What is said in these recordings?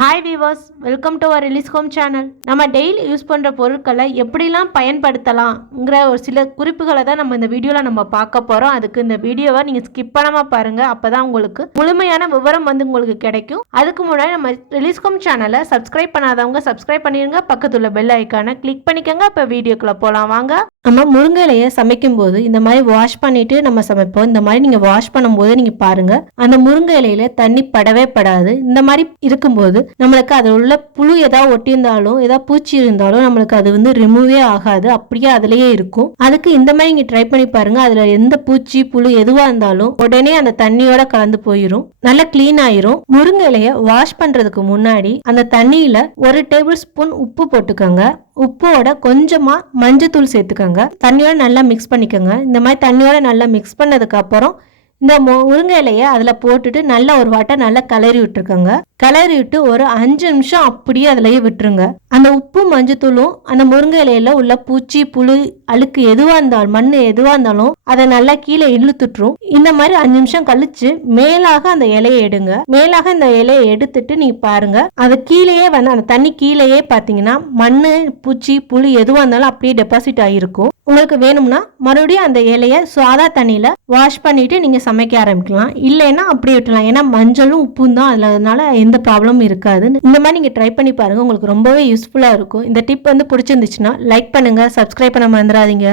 Hi viewers, welcome to our release home channel. நம்ம daily use பண்ணுற பொருட்களை எப்படிலாம் பயன்படுத்தலாம்ங்கிற ஒரு சில குறிப்புகளை தான் நம்ம இந்த வீடியோவில் நம்ம பார்க்க போகிறோம். அதுக்கு இந்த வீடியோவை நீங்கள் ஸ்கிப் பண்ணாமல் பாருங்கள். அப்போ தான் உங்களுக்கு முழுமையான விவரம் உங்களுக்கு கிடைக்கும். அதுக்கு முன்னாடி நம்ம ரிலீஸ் ஹோம் சேனலை சப்ஸ்கிரைப் பண்ணாதவங்க சப்ஸ்கிரைப் பண்ணிடுங்க. பக்கத்தில் பெல் ஐக்கானை கிளிக் பண்ணிக்கோங்க. இப்போ வீடியோக்குள்ளே போகலாம் வாங்க. நம்ம முருங்கை இலையை சமைக்கும் போது இந்த மாதிரி வாஷ் பண்ணிட்டு நம்ம சமைப்போம். இந்த மாதிரி நீங்கள் வாஷ் பண்ணும்போது நீங்கள் பாருங்கள், அந்த முருங்கை இலையில தண்ணி படவே படாது. இந்த மாதிரி இருக்கும்போது நம்மளுக்கு அதில் உள்ள புழு ஏதாவது ஒட்டியிருந்தாலும் ஏதாவது பூச்சி இருந்தாலும் நம்மளுக்கு அது ரிமூவே ஆகாது, அப்படியே அதுலயே இருக்கும். அதுக்கு இந்த மாதிரி நீங்க ட்ரை பண்ணி பாருங்க. அதுல எந்த பூச்சி புழு எதுவா இருந்தாலும் உடனே அந்த தண்ணியோட கலந்து போயிடும், நல்லா கிளீன் ஆயிரும். முருங்கை இலைய வாஷ் பண்றதுக்கு முன்னாடி அந்த தண்ணியில 1 டேபிள் ஸ்பூன் உப்பு போட்டுக்கோங்க. உப்போட கொஞ்சமா மஞ்சத்தூள் சேர்த்துக்கோங்க. தண்ணியோட நல்லா மிக்ஸ் பண்ணிக்கோங்க. இந்த மாதிரி தண்ணியோட நல்லா மிக்ஸ் பண்ணதுக்கு அப்புறம் இந்த முருங்கை இலையை அதில் போட்டுட்டு நல்லா ஒரு வாட்டை நல்லா கிளறி விட்டுருக்கோங்க. கிளறி விட்டு ஒரு 5 நிமிஷம் அப்படியே அதுலயே விட்டுருங்க. அந்த உப்பு மஞ்சத்தூளும் அந்த முருங்கை இலையில உள்ள பூச்சி புழு அழுக்கு எதுவா இருந்தாலும் மண் எதுவா இருந்தாலும் அதை நல்லா கீழே இழுத்துட்டுரும். இந்த மாதிரி 5 நிமிஷம் கழிச்சு மேலாக அந்த இலையை எடுங்க. மேலாக இந்த இலையை எடுத்துட்டு நீ பாருங்க, அது கீழேயே அந்த தண்ணி கீழேயே பாத்தீங்கன்னா மண்ணு பூச்சி புழு எதுவா இருந்தாலும் அப்படியே டெபாசிட் ஆகிருக்கும். உங்களுக்கு வேணும்னா மறுபடியும் அந்த இலைய சாதா தண்ணியில வாஷ் பண்ணிட்டு நீங்க சமைக்க ஆரம்பிக்கலாம். இல்லைன்னா அப்படியே விட்டுலாம். ஏன்னா மஞ்சளும் உப்பும் தான் அதுல, அதனால எந்த ப்ராப்ளமும் இருக்காது. இந்த மாதிரி நீங்க ட்ரை பண்ணி பாருங்க, உங்களுக்கு ரொம்பவே யூஸ்ஃபுல்லா இருக்கும். இந்த டிப் பிடிச்சிருந்துச்சுன்னா லைக் பண்ணுங்க, சப்ஸ்கிரைப் பண்ண மறந்துடாதீங்க.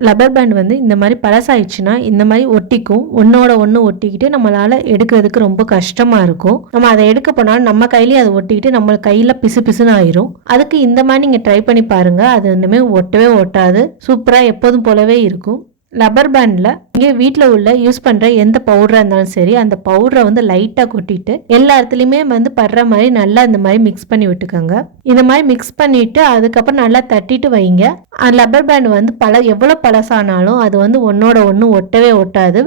லப்பர் பேண்ட் இந்த மாதிரி பழசாயிடுச்சுன்னா இந்த மாதிரி ஒட்டிக்கும், ஒன்னோட ஒன்று ஒட்டிக்கிட்டு நம்மளால எடுக்கிறதுக்கு ரொம்ப கஷ்டமா இருக்கும். நம்ம அதை எடுக்க போனாலும் நம்ம கையிலேயே அதை ஒட்டிக்கிட்டு நம்ம கையில பிசு பிசுன்னு ஆயிரும். அதுக்கு இந்த மாதிரி நீங்க ட்ரை பண்ணி பாருங்க, அது இன்னுமே ஒட்டவே ஒட்டாது, சூப்பரா எப்போதும் போலவே இருக்கும். லப்பர் பேண்டில் நீங்கள் வீட்டில் உள்ள யூஸ் பண்ணுற எந்த பவுடராக இருந்தாலும் சரி, அந்த பவுடரை லைட்டாக கொட்டிட்டு எல்லா இடத்துலையுமே படுற மாதிரி நல்லா இந்த மாதிரி மிக்ஸ் பண்ணி விட்டுக்கோங்க. இந்த மாதிரி மிக்ஸ் பண்ணிவிட்டு அதுக்கப்புறம் நல்லா தட்டிட்டு வைங்க. லப்பர் பேண்ட் எவ்வளோ பழசானாலும் அது ஒன்னோட ஒன்று ஒட்டவே ஒட்டாது,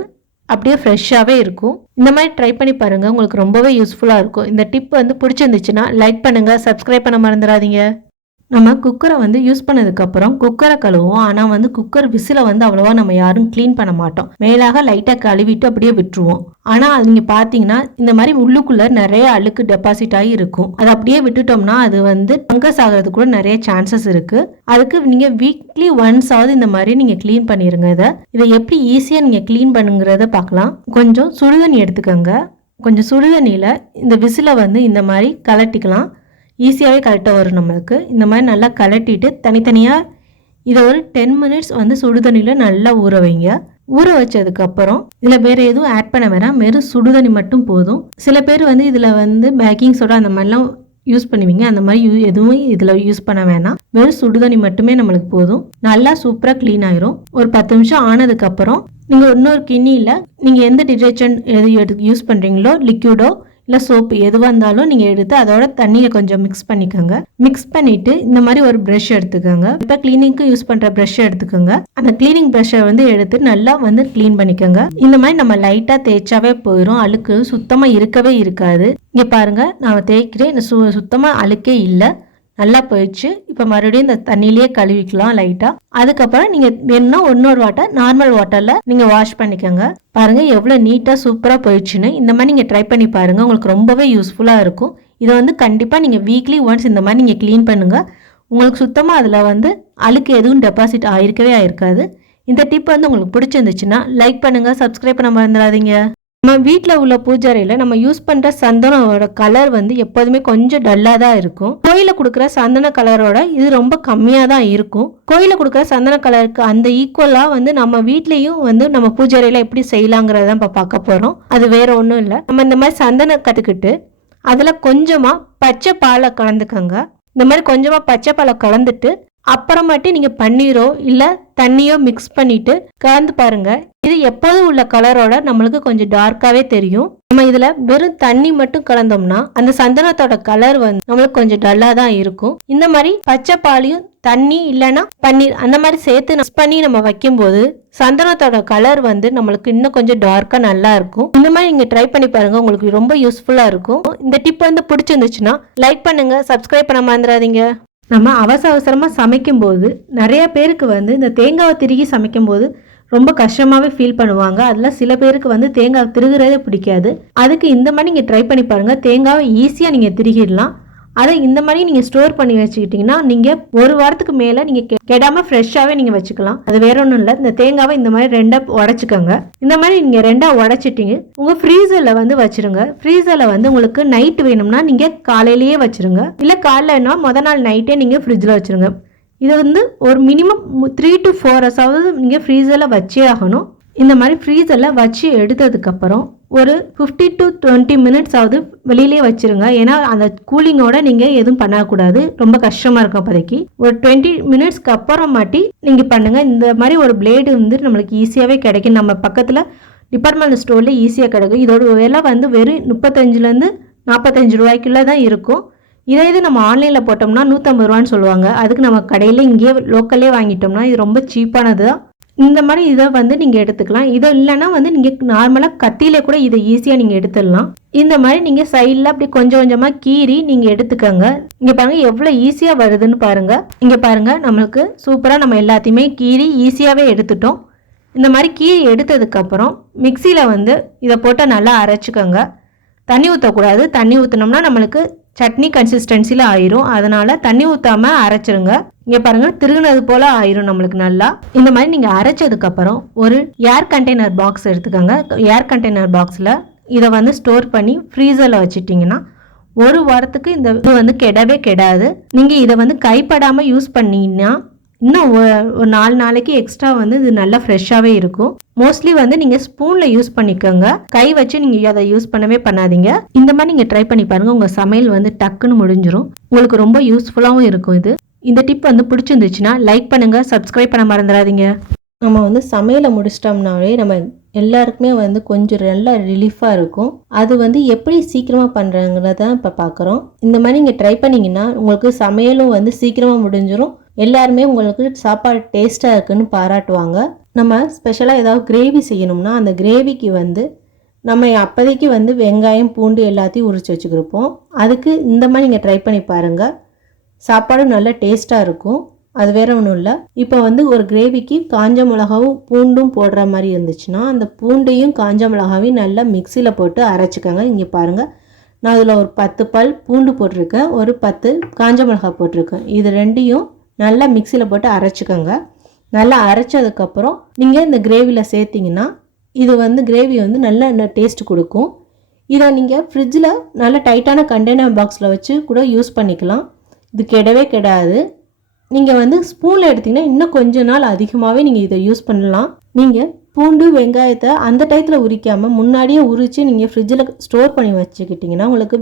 அப்படியே ஃப்ரெஷ்ஷாகவே இருக்கும். இந்த மாதிரி ட்ரை பண்ணி பாருங்கள், உங்களுக்கு ரொம்பவே யூஸ்ஃபுல்லாக இருக்கும். இந்த டிப் பிடிச்சிருந்துச்சுன்னா லைக் பண்ணுங்கள், சப்ஸ்கிரைப் பண்ண மறந்துடாதீங்க. நம்ம குக்கரை யூஸ் பண்ணதுக்கப்புறம் குக்கரை கழுவோம். ஆனால் குக்கர் விசிலை அவ்வளோவா நம்ம யாரும் க்ளீன் பண்ண மாட்டோம். மேலாக லைட்டாக கழுவிட்டு அப்படியே விட்டுருவோம். ஆனால் அது நீங்கள் பார்த்தீங்கன்னா இந்த மாதிரி உள்ளுக்குள்ளே நிறைய அழுக்கு டெபாசிட் ஆகி இருக்கும். அதை அப்படியே விட்டுட்டோம்னா அது ஃபங்கஸ் ஆகிறது கூட நிறைய சான்சஸ் இருக்குது. அதுக்கு நீங்கள் வீக்லி ஒன்ஸ் ஆகுது இந்த மாதிரி நீங்கள் க்ளீன் பண்ணிடுங்க. இதை எப்படி ஈஸியாக நீங்கள் க்ளீன் பண்ணுங்கிறத பார்க்கலாம். கொஞ்சம் சுடுதண்ணி எடுத்துக்கோங்க. கொஞ்சம் சுடுதண்ணியில் இந்த விசிலை இந்த மாதிரி கலட்டிக்கலாம். ஈஸியாகவே கலட்ட வரும் நம்மளுக்கு. இந்த மாதிரி நல்லா கலட்டிட்டு தனித்தனியாக இதை ஒரு 10 மினிட்ஸ் சுடுதண்ணியில் நல்லா ஊற வைங்க. ஊற வச்சதுக்கப்புறம் இதில் வேறு எதுவும் ஆட் பண்ண வேணாம், வெறும் சுடுதண்ணி மட்டும் போதும். சில பேர் இதில் பேக்கிங் சோடா அந்த மாதிரிலாம் யூஸ் பண்ணுவீங்க. அந்த மாதிரி எதுவும் இதில் யூஸ் பண்ண வேணாம், வெறும் சுடுதண்ணி மட்டுமே நம்மளுக்கு போதும். நல்லா சூப்பராக க்ளீன் ஆயிரும். ஒரு 10 நிமிஷம் ஆனதுக்கப்புறம் நீங்கள் இன்னொரு கிண்ணியில் நீங்கள் எந்த டிடர்ஜென்ட் எது யூஸ் பண்ணுறீங்களோ, லிக்யூடோ இல்லை சோப்பு எதுவாக இருந்தாலும் நீங்கள் எடுத்து அதோட தண்ணியை கொஞ்சம் மிக்ஸ் பண்ணிக்கோங்க. மிக்ஸ் பண்ணிவிட்டு இந்த மாதிரி ஒரு ப்ரஷ் எடுத்துக்கோங்க. இப்போ கிளீனிங்க்கு யூஸ் பண்ணுற ப்ரஷ் எடுத்துக்கோங்க. அந்த கிளீனிங் ப்ரஷ்ஷை எடுத்து நல்லா க்ளீன் பண்ணிக்கோங்க. இந்த மாதிரி நம்ம லைட்டாக தேய்ச்சாவே போயிடும், அழுக்கு சுத்தமாக இருக்கவே இருக்காது. இங்கே பாருங்கள், நான் தேய்க்கிறேன், சுத்தமாக அழுக்கே இல்லை, நல்லா போயிடுச்சு. இப்போ மறுபடியும் இந்த தண்ணியிலேயே கழுவிக்கலாம் லைட்டாக. அதுக்கப்புறம் நீங்கள் வேணும்னா இன்னொரு வாட்டர் நார்மல் வாட்டரில் நீங்கள் வாஷ் பண்ணிக்கோங்க. பாருங்கள் எவ்வளோ நீட்டாக சூப்பராக போயிடுச்சுன்னு. இந்த மாதிரி நீங்கள் ட்ரை பண்ணி பாருங்கள், உங்களுக்கு ரொம்பவே யூஸ்ஃபுல்லாக இருக்கும். இதை கண்டிப்பாக நீங்கள் வீக்லி ஒன்ஸ் இந்த மாதிரி நீங்கள் க்ளீன் பண்ணுங்கள். உங்களுக்கு சுத்தமாக அதில் அழுக்கு எதுவும் டெபாசிட் ஆயிருக்கவே ஆயிருக்காது. இந்த டிப் உங்களுக்கு பிடிச்சிருந்துச்சுன்னா லைக் பண்ணுங்கள், சப்ஸ்கிரைப் பண்ண மறந்துடாதீங்க. நம்ம வீட்டில் உள்ள பூஜாரியில் நம்ம யூஸ் பண்ணுற சந்தனோட கலர் எப்போதுமே கொஞ்சம் டல்லாக தான் இருக்கும். கோயிலில் கொடுக்குற சந்தன கலரோட இது ரொம்ப கம்மியாக தான் இருக்கும். கோயிலில் கொடுக்குற சந்தன கலருக்கு அந்த ஈக்குவலாக நம்ம வீட்லேயும் நம்ம பூஜாரியில் எப்படி செய்யலாங்கிறதான் இப்போ பார்க்க போகிறோம். அது வேற ஒன்றும் இல்லை. நம்ம இந்த மாதிரி சந்தனம் கற்றுக்கிட்டு அதில் கொஞ்சமாக பச்சை பாலை கலந்துக்கோங்க. இந்த மாதிரி கொஞ்சமாக பச்சை பாலை கலந்துட்டு அப்புறமாட்டி நீங்க பன்னீரோ இல்ல தண்ணியோ மிக்ஸ் பண்ணிட்டு கலந்து பாருங்க. இது எப்போதும் உள்ள கலரோட நம்மளுக்கு கொஞ்சம் டார்க்காவே தெரியும். நம்ம இதுல வெறும் தண்ணி மட்டும் கலந்தோம்னா அந்த சந்தனத்தோட கலர் நம்மளுக்கு கொஞ்சம் டல்லா தான் இருக்கும். இந்த மாதிரி பச்சை பாலையும் தண்ணி இல்லைன்னா பன்னீர் அந்த மாதிரி சேர்த்து மிக்ஸ் பண்ணி நம்ம வைக்கும் போது சந்தனத்தோட கலர் நம்மளுக்கு இன்னும் கொஞ்சம் டார்க்கா நல்லா இருக்கும். இந்த மாதிரி நீங்க ட்ரை பண்ணி பாருங்க, உங்களுக்கு ரொம்ப யூஸ்ஃபுல்லா இருக்கும். இந்த டிப் பிடிச்சிருந்துச்சுன்னா லைக் பண்ணுங்க, சப்ஸ்கிரைப் பண்ண மறந்துடாதீங்க. நம்ம அவசரமாக சமைக்கும்போது நிறைய பேருக்கு இந்த தேங்காவை திருகி சமைக்கும்போது ரொம்ப கஷ்டமாகவே ஃபீல் பண்ணுவாங்க. அதில் சில பேருக்கு வந்து தேங்காய் திருகுறதே பிடிக்காது. அதுக்கு இந்த மாதிரி நீங்கள் ட்ரை பண்ணி பாருங்கள். தேங்காவை ஈஸியாக நீங்கள் திருகிடலாம். அதை இந்த மாதிரி நீங்கள் ஸ்டோர் பண்ணி வச்சுக்கிட்டிங்கன்னா நீங்கள் ஒரு வாரத்துக்கு மேலே நீங்கள் கெடாமல் ஃப்ரெஷ்ஷாகவே நீங்கள் வச்சுக்கலாம். அது வேற ஒன்றும் இல்லை. இந்த தேங்காவை இந்த மாதிரி ரெண்டாக உடச்சிக்கோங்க. இந்த மாதிரி நீங்கள் ரெண்டாக உடச்சிட்டிங்க உங்கள் ஃப்ரீசரில் வந்து வச்சுருங்க. ஃப்ரீசரில் வந்து உங்களுக்கு நைட்டு வேணும்னா நீங்கள் காலையிலேயே வச்சுருங்க. இல்லை காலைலனா மொதல் நாள் நைட்டே நீங்கள் ஃப்ரிட்ஜில் வச்சுருங்க. இதை வந்து ஒரு மினிமம் 3 to 4 hours நீங்கள் ஃப்ரீசரில் வச்சே ஆகணும். இந்த மாதிரி ஃப்ரீசரில் வச்சு எடுத்ததுக்கப்புறம் ஒரு 15 to 20 minutes ஆகுது வெளியிலே வச்சுருங்க. ஏன்னா அந்த கூலிங்கோட நீங்கள் எதுவும் பண்ணக்கூடாது. ரொம்ப கஷ்டமாக இருக்கும். அப்போதைக்கு ஒரு 20 minutesக்கு அப்புறமாட்டி நீங்கள் பண்ணுங்கள். இந்த மாதிரி ஒரு பிளேடு வந்து நம்மளுக்கு ஈஸியாகவே கிடைக்கும். நம்ம பக்கத்தில் டிபார்ட்மெண்ட் ஸ்டோரில் ஈஸியாக கிடைக்கும். இதோட விலை வந்து வெறும் 35 45 ரூபாய்க்குள்ளே தான் இருக்கும். இது நம்ம ஆன்லைனில் போட்டோம்னா 150 ரூபான்னு சொல்லுவாங்க. அதுக்கு நம்ம கடையில் இங்கேயே லோக்கல்லே வாங்கிட்டோம்னா இது ரொம்ப சீப்பானது தான். இந்த மாதிரி இதை வந்து நீங்கள் எடுத்துக்கலாம். இதை இல்லைன்னா வந்து நீங்கள் நார்மலாக கத்தியிலே கூட இதை ஈஸியாக நீங்கள் எடுத்துடலாம். இந்த மாதிரி நீங்கள் சைடில் அப்படி கொஞ்சம் கொஞ்சமாக கீறி நீங்கள் எடுத்துக்கோங்க. இங்கே பாருங்கள் எவ்வளோ ஈஸியாக வருதுன்னு பாருங்கள். இங்கே பாருங்கள் நம்மளுக்கு சூப்பராக நம்ம எல்லாத்தையுமே கீறி ஈஸியாகவே எடுத்துட்டோம். இந்த மாதிரி கீறி எடுத்ததுக்கப்புறம் மிக்சியில் வந்து இதை போட்டு நல்லா அரைச்சிக்கோங்க. தண்ணி ஊற்றக்கூடாது. தண்ணி ஊற்றினோம்னா நம்மளுக்கு சட்னி கன்சிஸ்டன்சியில் ஆயிரும். அதனால் தண்ணி ஊற்றாமல் அரைச்சிருங்க. இங்கே பாருங்கள் திருகுனது போல் ஆயிரும் நம்மளுக்கு நல்லா. இந்த மாதிரி நீங்கள் அரைச்சதுக்கப்புறம் ஒரு ஏர் கண்டெய்னர் பாக்ஸ் எடுத்துக்கோங்க. ஏர் கண்டெய்னர் பாக்ஸில் இதை வந்து ஸ்டோர் பண்ணி ஃப்ரீசரில் வச்சுட்டிங்கன்னா ஒரு வாரத்துக்கு இந்த இது வந்து கெடவே கெடாது. நீங்கள் இதை வந்து கைப்படாமல் யூஸ் பண்ணிங்கன்னா இன்னும் ஒரு 4 நாளைக்கு எக்ஸ்ட்ரா வந்து இது நல்லா ஃப்ரெஷ்ஷாகவே இருக்கும். மோஸ்ட்லி வந்து நீங்கள் ஸ்பூனில் யூஸ் பண்ணிக்கோங்க. கை வச்சு நீங்கள் அதை யூஸ் பண்ணவே பண்ணாதீங்க. இந்த மாதிரி நீங்கள் ட்ரை பண்ணி பாருங்கள். உங்கள் சமையல் வந்து டக்குன்னு முடிஞ்சிடும். உங்களுக்கு ரொம்ப யூஸ்ஃபுல்லாகவும் இருக்கும் இது. இந்த டிப் வந்து பிடிச்சிருந்துச்சுன்னா லைக் பண்ணுங்கள், சப்ஸ்கிரைப் பண்ண மறந்துடாதீங்க. நம்ம வந்து சமையலை முடிச்சிட்டோம்னாவே நம்ம எல்லாருக்குமே வந்து கொஞ்சம் நல்லா ரிலீஃபாக இருக்கும். அது வந்து எப்படி சீக்கிரமாக பண்ணுறாங்கிறத இப்போ பார்க்குறோம். இந்த மாதிரி நீங்கள் ட்ரை பண்ணிங்கன்னா உங்களுக்கு சமையலும் வந்து சீக்கிரமாக முடிஞ்சிடும். எல்லாருமே உங்களுக்கு சாப்பாடு டேஸ்ட்டாக இருக்குன்னு பாராட்டுவாங்க. நம்ம ஸ்பெஷலாக ஏதாவது கிரேவி செய்யணும்னா அந்த கிரேவிக்கு வந்து நம்ம அப்போதைக்கு வந்து வெங்காயம் பூண்டு எல்லாத்தையும் உரித்து வச்சுக்கிருப்போம். அதுக்கு இந்த மாதிரி நீங்கள் ட்ரை பண்ணி பாருங்கள். சாப்பாடு நல்லா டேஸ்ட்டாக இருக்கும். அது வேற ஒன்றும் இல்லை. இப்போ வந்து ஒரு கிரேவிக்கு காஞ்ச மிளகாவும் பூண்டும் போடுற மாதிரி இருந்துச்சுன்னா அந்த பூண்டையும் காஞ்ச மிளகாவையும் நல்லா மிக்சியில் போட்டு அரைச்சிக்கோங்க. இங்கே பாருங்கள் நான் அதில் ஒரு 10 பல் பூண்டு போட்டிருக்கேன், ஒரு 10 காஞ்ச மிளகா போட்டிருக்கேன். இது ரெண்டையும் நல்லா மிக்சியில் போட்டு அரைச்சிக்கோங்க. நல்லா அரைச்சதுக்கப்புறம் நீங்கள் இந்த கிரேவியில் சேர்த்திங்கன்னா இது வந்து கிரேவி வந்து நல்ல டேஸ்ட் கொடுக்கும். இதை நீங்கள் ஃப்ரிட்ஜில் நல்ல டைட்டான கண்டெய்னர் பாக்ஸில் வச்சு கூட யூஸ் பண்ணிக்கலாம். இது கெடவே கெடாது. நீங்கள் வந்து ஸ்பூனில் எடுத்திங்கன்னா இன்னும் கொஞ்ச நாள் அதிகமாகவே நீங்கள் இதை யூஸ் பண்ணலாம். நீங்கள் பூண்டு வெங்காயத்தை அந்த டயத்தில் உரிக்காமல் முன்னாடியே உரித்து நீங்கள் ஃப்ரிட்ஜில் ஸ்டோர் பண்ணி வச்சுக்கிட்டிங்கன்னா உங்களுக்கு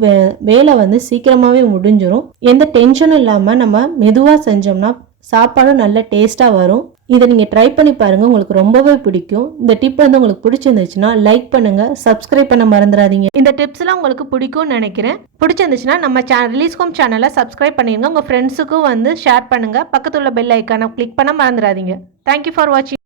வேலை வந்து சீக்கிரமாகவே முடிஞ்சிடும். எந்த டென்ஷனும் இல்லாமல் நம்ம மெதுவாக செஞ்சோம்னா சாப்பாடும் நல்ல டேஸ்ட்டாக வரும். இதை நீங்கள் ட்ரை பண்ணி பாருங்கள். உங்களுக்கு ரொம்பவே பிடிக்கும். இந்த டிப் வந்து உங்களுக்கு பிடிச்சிருந்துச்சுன்னா லைக் பண்ணுங்கள், சப்ஸ்கிரைப் பண்ண மறந்துடாதீங்க. இந்த டிப்ஸ்லாம் உங்களுக்கு பிடிக்கும்னு நினைக்கிறேன். பிடிச்சிருந்துச்சுன்னா நம்ம ரிலீஸ் ஹோம் சேனலை சப்ஸ்கிரைப் பண்ணிடுங்க. உங்கள் ஃப்ரெண்ட்ஸுக்கும் வந்து ஷேர் பண்ணுங்கள். பக்கத்தில் உள்ள பெல் ஐக்கானை கிளிக் பண்ண மறந்துடாதீங்க. தேங்க்யூ ஃபார் வாட்சிங்.